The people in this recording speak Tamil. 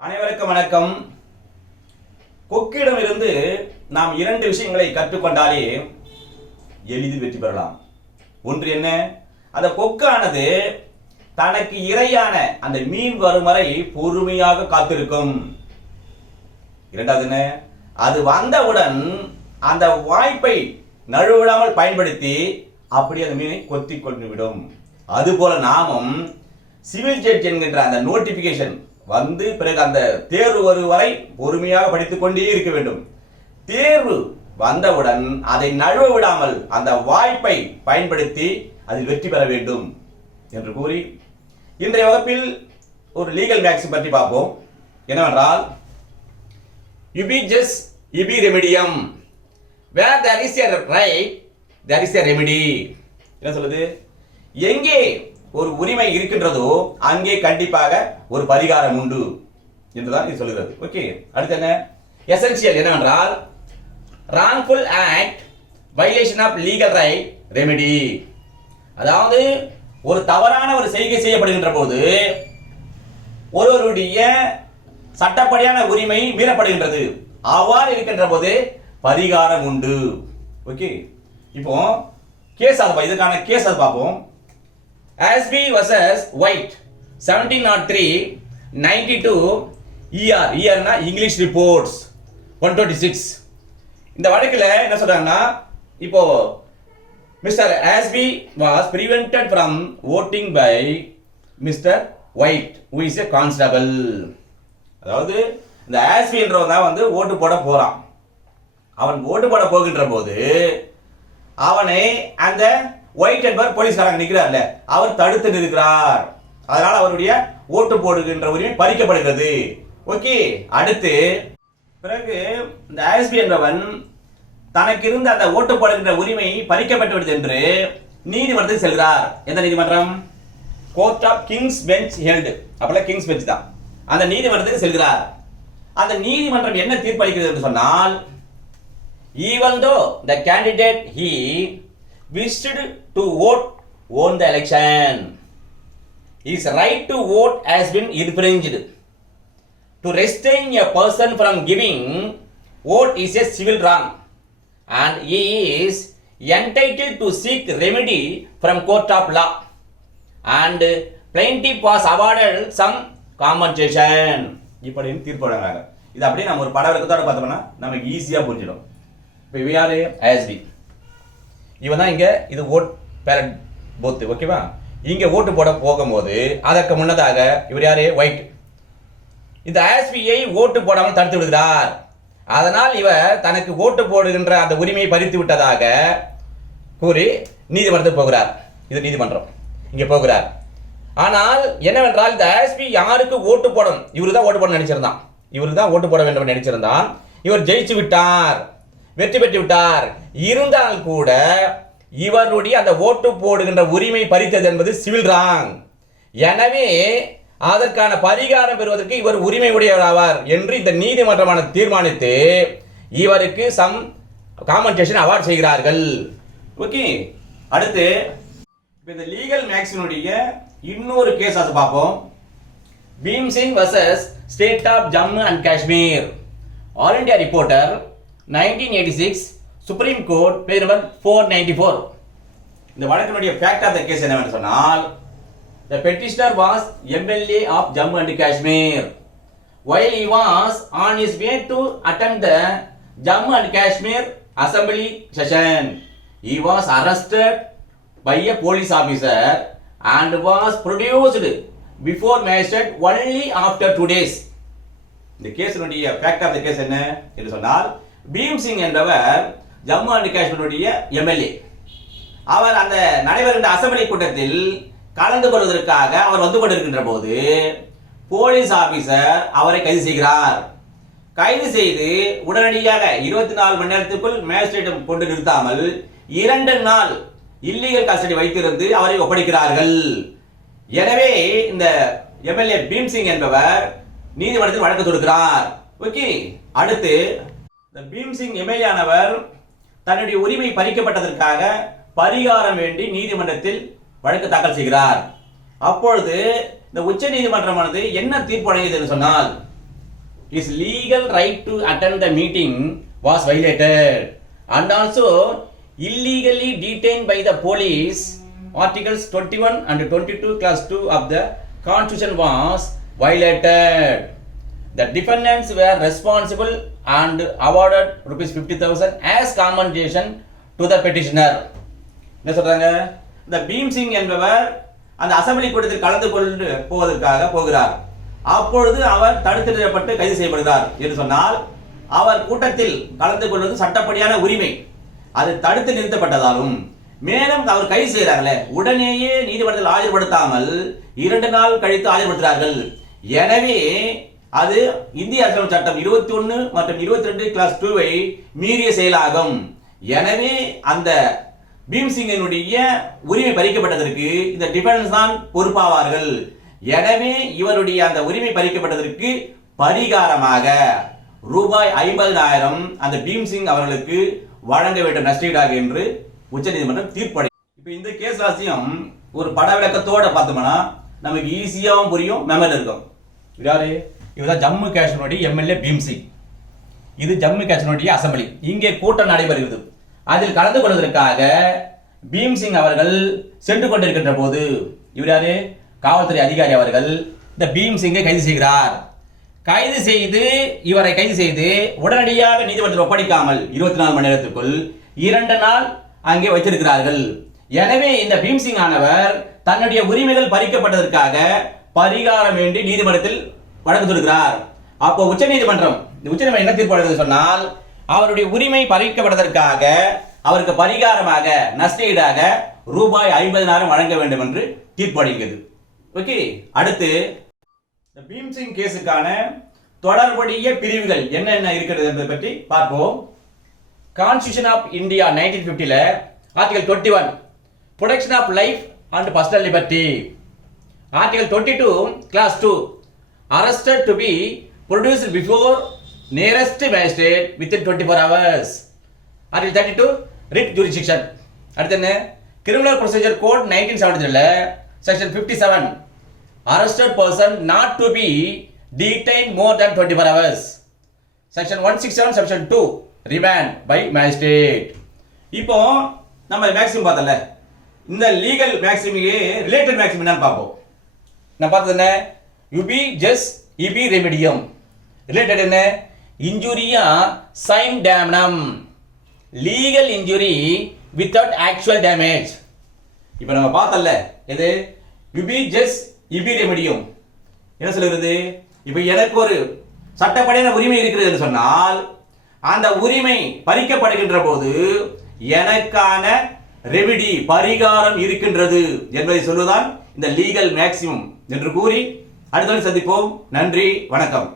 அனைவருக்கும் வணக்கம். கொக்கிடமிருந்து நாம் இரண்டு விஷயங்களை கற்றுக்கொண்டாலே எளிதில் வெற்றி பெறலாம். ஒன்று என்ன? அந்த கொக்கானது தனக்கு இரையான அந்த மீன் வரும் வரை பொறுமையாக காத்திருக்கும். இரண்டாவது என்ன? அது வந்தவுடன் அந்த வாய்ப்பை நழுவிடாமல் பயன்படுத்தி அப்படி அந்த மீனை கொத்தி கொண்டு விடும். அதுபோல நாமும் சிவில் ஜட்ஜ் என்கின்ற அந்த நோட்டிபிகேஷன் வந்து பிறகு அந்த தேர்வு வரும் வரை பொறுமையாக படித்துக் கொண்டே இருக்க வேண்டும். தேர்வு வந்தவுடன் அதை நழுவ விடாமல் அந்த வாய்ப்பை பயன்படுத்தி அதில் வெற்றி பெற வேண்டும் என்று கூறி இன்றைய வகுப்பில் ஒரு லீகல் மேக்ஸிம் பற்றி பார்ப்போம். என்னவென்றால், Ubi Jus Ibi Remedium, where there is a right there is a remedy. என்ன சொல்லுது? எங்கே ஒரு உரிமை இருக்கின்றதோ அங்கே கண்டிப்பாக ஒரு பரிகாரம் உண்டு என்றுதான் இது சொல்கிறது. ஓகே, அடுத்து என்ன? எசென்சியல் என்னவென்றால், wrongful act, violation of legal right, remedy. அதாவது ஒரு தவறான ஒரு செய்கை செய்யப்படுகின்ற போது ஒருவருடைய சட்டப்படியான உரிமை மீறப்படுகின்றது. அவ்வாறு இருக்கின்ற போது பரிகாரம் உண்டு. ஓகே, இப்போ கேஸ் இதுக்கான கேஸ் பார்ப்போம். Asby vs White 1703-92 ER English reports 126. இந்த வழக்கில் என்ன சொல்றாங்கன்னா, இப்போ mister Ashby was prevented from voting by mister White who is a constable. அதாவது இந்த ஆஸ்பி என்றவன் தான் வந்து ஓட்டு போட போறான். அவன் ஓட்டு போட போகின்ற போது அவனை அந்த ஒயிட் என்பவர் போலீஸ்காரங்க நிற்கிறார்ல, அவர் தடுத்து நிற்கிறார். அதனால அவருடைய ஓட்டு போடுகின்ற உரிமை பறிக்கப்படுகிறது. ஓகே, அடுத்து பிறகு இந்த ஆஸ்பி என்பவன் தனக்கு இருந்த அந்த ஓட்டு போடுகின்ற உரிமை பறிக்கப்பட்டுவிட்டது என்று நீதிமன்றத்துக்கு செல்கிறார். எந்த நீதிமன்றம்? Court of kings bench held. அப்பெல்லாம் கிங்ஸ் பெஞ்ச் தான். அந்த நீதிமன்றத்துக்கு செல்கிறார். அந்த நீதிமன்றம் என்ன தீர்ப்பளிக்கிறது என்று சொன்னால், even though the candidate he wished to vote won the election, his right to vote has been infringed. To restrain a person from giving vote is a civil wrong and he is entitled to seek remedy from court of law and plaintiff was awarded some compensation. இப்படின்னு தீர்ப்பு வழங்குறாங்க. இது அப்படியே நம்ம ஒரு பட விளக்கத்தோட பார்த்தோம்னா நமக்கு ஈஸியா புரிஞ்சிடும். இப்போ இவன் யாரு? ஆஸ்பி. இவன் தான் இங்க இது ஓட் பேலட் போத்து. ஓகேவா? இங்க ஓட்டு போட போகும்போது அதற்கு முன்னதாக இவர் யாரு? ஒயிட். இந்த ஆஸ்பியை ஓட்டு போடாமல் தடுத்து விடுகிறார். அதனால் இவர் தனக்கு ஓட்டு போடுகின்ற அந்த உரிமையை பறித்து விட்டதாக கூறி நீதிமன்றத்துக்கு போகிறார். இது நீதிமன்றம் இங்க போகிறார். ஆனால் என்னவென்றால், இந்த ஆஸ்பி யாருக்கு ஓட்டு போடும்? இவரு தான் ஓட்டு போட நினைச்சிருந்தான். இவருக்கு தான் ஓட்டு போட வேண்டும் நினைச்சிருந்தான். இவர் ஜெயிச்சு விட்டார், வெற்றி பெற்று விட்டார். இருந்தால் கூட இவருடைய அந்த ஓட்டு போடுகின்ற உரிமை பறித்தது என்பது சிவில் ராங். எனவே அதற்கான பரிகாரம் பெறுவதற்கு இவர் உரிமை உடையவர் ஆவார் என்று இந்த நீதிமன்றமான தீர்மானித்து இவருக்கு சம் காம்பன்சேஷன் அவார்ட் செய்கிறார்கள். ஓகே, அடுத்து இந்த லீகல் மேக்ஸினுடைய இன்னொரு கேஸ் அது பார்ப்போம். Bhim Singh versus state of Jammu and Kashmir. All India reporter 1986 supreme court page number 494. இந்த வழக்கினுடைய ஃபேக்ட் ஆஃப் த கேஸ் என்னவென்று சொன்னால், the petitioner was MLA of Jammu and Kashmir. While he was on his way to attend the Jammu and Kashmir assembly session, he was arrested by a police officer and was produced before magistrate only after 2 days. இந்த கேஸினுடைய ஃபேக்ட் ஆஃப் த கேஸ் என்ன என்று சொன்னால், பீம்சிங் என்பவர் ஜம்மு அண்ட் காஷ்மீருடைய எம்எல்ஏ. அவர் அந்த நடைபெறுகின்ற அசெம்பிளி கூட்டத்தில் கலந்து கொள்வதற்காக அவர் வந்து கொண்டிருக்கின்ற போது போலீஸ் ஆபீசர் அவரை கைது செய்கிறார். கைது செய்து உடனடியாக 24 மணி நேரத்துக்குள் மேஜிஸ்ட்ரேட் கொண்டு நிறுத்தாமல் 2 நாள் இல்லீகல் கஸ்டடி வைத்திருந்து அவரை ஒப்படைக்கிறார்கள். எனவே இந்த எம்எல்ஏ பீம்சிங் என்பவர் நீதிமன்றத்தில் வழக்கு தொடுக்கிறார். ஓகே, அடுத்து இந்த பீம்சிங் எம்எல்ஏ ஆனவர் தன்னுடைய உரிமை பறிக்கப்பட்டதற்காக பரிகாரம் வேண்டி நீதிமன்றத்தில் வழக்கு தாக்கல் செய்கிறார். அப்பொழுது இந்த உச்ச நீதிமன்றமானது என்ன தீர்ப்பு வழங்கியது என்று சொன்னால், his legal right to attend the meeting was violated and also illegally detained by the police. Articles 21 and 22 class 2 of the constitution was violated. The defendants were responsible and awarded rupees 50,000 as compensation to the petitioner. என்ன சொல்றாங்க? இந்த பீம் சிங் என்பவர் அந்த அசெம்பிளி கூட்டத்தில் கலந்து கொண்டு போவதற்காக போகிறார். அப்பொழுது அவர் தடுத்து நிறுத்தப்பட்டு கைது செய்யப்படுகிறார் என்று சொன்னால் அவர் கூட்டத்தில் கலந்து கொள்வது சட்டப்படியான உரிமை. அது தடுத்து நிறுத்தப்பட்டதாலும் மேலும் அவர் கைது செய்கிறார்களே உடனேயே நீதிமன்றத்தில் ஆஜர்படுத்தாமல் 2 நாள் கழித்து ஆஜர்படுத்துகிறார்கள். எனவே அது இந்திய அரசியல் சட்டம் 21 மற்றும் 22 கிளாஸ் 2 மீறிய செயலாகும். எனவே அந்த பீம்சிங்கினுடைய உரிமை பறிக்கப்பட்டதற்கு இந்த டிஃபென்ஸ் தான் பொறுப்பாவார்கள். எனவே இவருடைய அந்த உரிமை பறிக்கப்பட்டதற்கு பரிகாரமாக ரூபாய் 50,000 அந்த பீம்சிங் அவர்களுக்கு வழங்க வேண்டும் நஷ்டஈடாக என்று உச்சநீதிமன்றம் தீர்ப்பளி. இப்போ இந்த கேஸ் ராசியம் ஒரு பட விளக்கத்தோட பார்த்தோம்னா நமக்கு ஈஸியாகவும் புரியும், மெமரி இருக்கும். யாரு? இவர்தான் ஜம்மு காஷ்மீருடைய எம்எல்ஏ பீம்சிங். இது ஜம்மு காஷ்மீருடைய அசெம்பிளி. இங்கே கூட்டம் நடைபெறுகிறது. அதில் கலந்து கொள்வதற்காக பீம்சிங் அவர்கள் சென்று கொண்டிருக்கின்ற போது இவர் யாரு? காவல்துறை அதிகாரி அவர்கள் இந்த பீம்சிங்கை கைது செய்கிறார். இவரை கைது செய்து உடனடியாக நீதிமன்றத்தில் ஒப்படைக்காமல் 24 மணி நேரத்துக்குள் 2 நாள் அங்கே வைத்திருக்கிறார்கள். எனவே இந்த பீம்சிங் ஆனவர் தன்னுடைய உரிமைகள் பறிக்கப்பட்டதற்காக பரிகாரம் வேண்டி நீதிமன்றத்தில் வழக்கு தொடுக்கிறார். அப்போ உச்சநீதிமன்றம் என்ன தீர்ப்பு சொன்னால் அவருடைய உரிமை பறிக்கப்பட்டதற்காக அவருக்கு பரிகாரமாக நஷ்டஈடாக ரூபாய் 50,000 வழங்க வேண்டும் என்று தீர்ப்பளிக்கிறது. ஓகே, அடுத்து இந்த பீம்சிங் கேஸுக்கான தொடர்புடைய பிரிவுகள் என்னென்ன இருக்கிறது என்பதை பற்றி பார்ப்போம். கான்ஸ்டிடியூஷன் ஆஃப் இந்தியா 1950ல article 21 protection of life and personal liberty. Article 22 clause 2 arrested to be produced before nearest magistrate within 24 hours. Article 32 writ jurisdiction. அடுத்து என்ன? Criminal Procedure Code 1973ல section 57 arrested person not to be detained more than 24 hours. section 167 section 2 remand by magistrate. இப்போ நம்ம மேக்ஸிம் பார்த்தல, இந்த லீகல் மேக்ஸிமிலே ரிலேட்டட் மேக்ஸிம் என்னன்னு பார்ப்போம். நான் பார்த்தது என்ன? Ubi Jus Ibi Remedium. Related என்ன? Injuria sine damnum, legal injury without actual damage. இப்போ நம்ம பார்த்தல இது Ubi Jus Ibi Remedium என்ன சொல்லுகிறது? இப்போ எனக்கு ஒரு சட்டப்படியான உரிமை இருக்கிறது என்று சொன்னால் அந்த உரிமை பறிக்கப்படுகின்ற போது எனக்கான ரெமிடி பரிகாரம் இருக்கின்றது என்பதை சொல்வதுதான் இந்த லீகல் மேக்ஸிமம் என்று கூறி அடுத்த சந்திப்போம். நன்றி, வணக்கம்.